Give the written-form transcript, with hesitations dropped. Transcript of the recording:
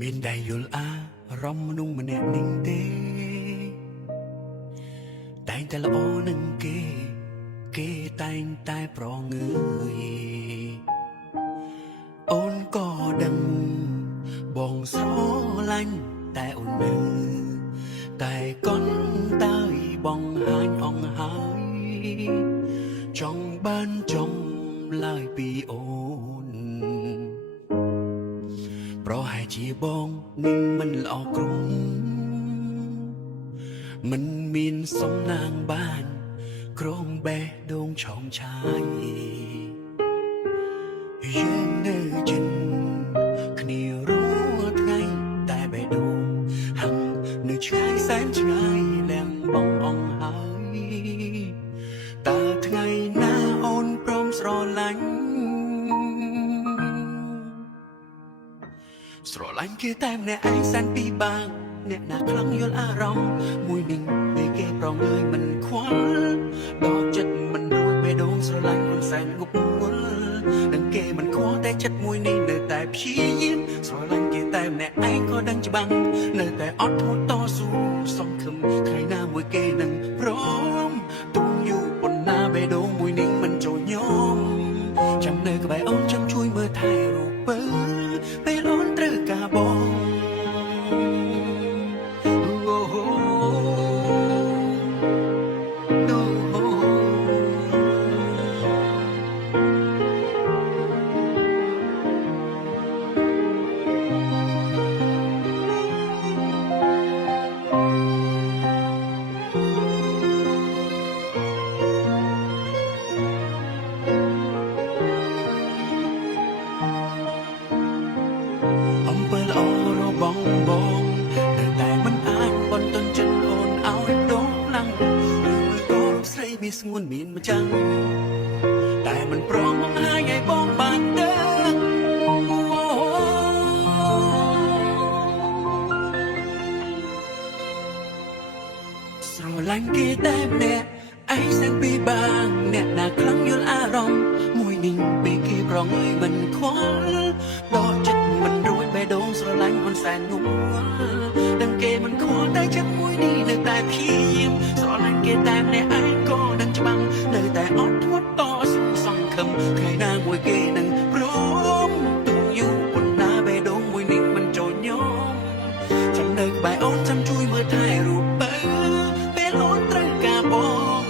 មានដែលយល់អារម្មណ៍មនុស្សម្នាក់នឹងទេតែងតែល្អនឹងគេតែងតែប្រងើយអូនក៏ដឹងបងស្រឡាញ់តែអូននៅតែកូនតើយបងហាញអងហើយចង់បានចំឡើយពីអូនប្រហែលជាបងនឹងមិនល្អគ្រប់មិនមានសំណាងបានក្រមបេះដូងឆោមឆាយយើងនៅចិនគ្នារាល់ថ្ងៃតែបេះដូងហឹងនៅឆ្ងាយសែនឆ្ងាយទាំងបងអងហើយតើថ្ងៃណាអូនព្រមស្រឡាញ់គេតែម្នាក់ឯងសែនពីបាងអ្នកណាខ្លាំងយល់អារម្មណ៍មួយនឹងពេលគេប្រងើយមិនខ្វល់ដល់ចិត្តមិនរួចបេះដូងស្រឡាញ់ខ្លួនសែនងប់ងល់នឹងគេមិនខ្វល់តែចិត្តមួយនេះនៅតែព្យាយាមស្រឡាញ់គេតែម្នាក់ឯងក៏ដឹងច្បាស់នៅតែអត់ធ្មត់តស៊ូសង្ឃឹមថ្ងៃណាមួយគេនឹងព្រមទុំយូរប៉ុណ្ណាបេះដូងមួយនេះមិនចូលញោមចាំនៅក្បែរអូនចាំជួយមើលថែរូបពេលអូនត្រូវការបងបងនៅតែមិនអាចបន្ទន់ចិត្តអូនឲ្យដងខ្លាំងឬក៏ស្រីមានស្ងួនមានម្ចាំងតែមិនព្រមបង្ហាញឲ្យបងបានដឹងស្រឡាញ់គេតែម្នាក់ឯងសិនពីបាងអ្នកណាខ្លាំងយល់អារម្មណ៍មួយនេះពេលគេប្រងើយមិនខ្វល់ដល់ចិត្តមិនរួចបេះដូងស្រឡាញ់មិនសែនងប់ងល់ដឹងគេមិនខ្វល់តែចិត្តមួយនេះនៅតែព្យាយាមស្រឡាញ់គេតែម្នាក់ឯងក៏ដឹងច្បាស់នៅតែអត់ធ្មត់តស៊ូសង្ឃឹមថ្ងៃណាមួយគេនឹងព្រមទុំយូរប៉ុណ្ណាបេះដូងមួយនេះមិនចូលញោមចាំនៅក្បែរអូនចាំជួយមើលថែរូបពេលអូនត្រូវការបង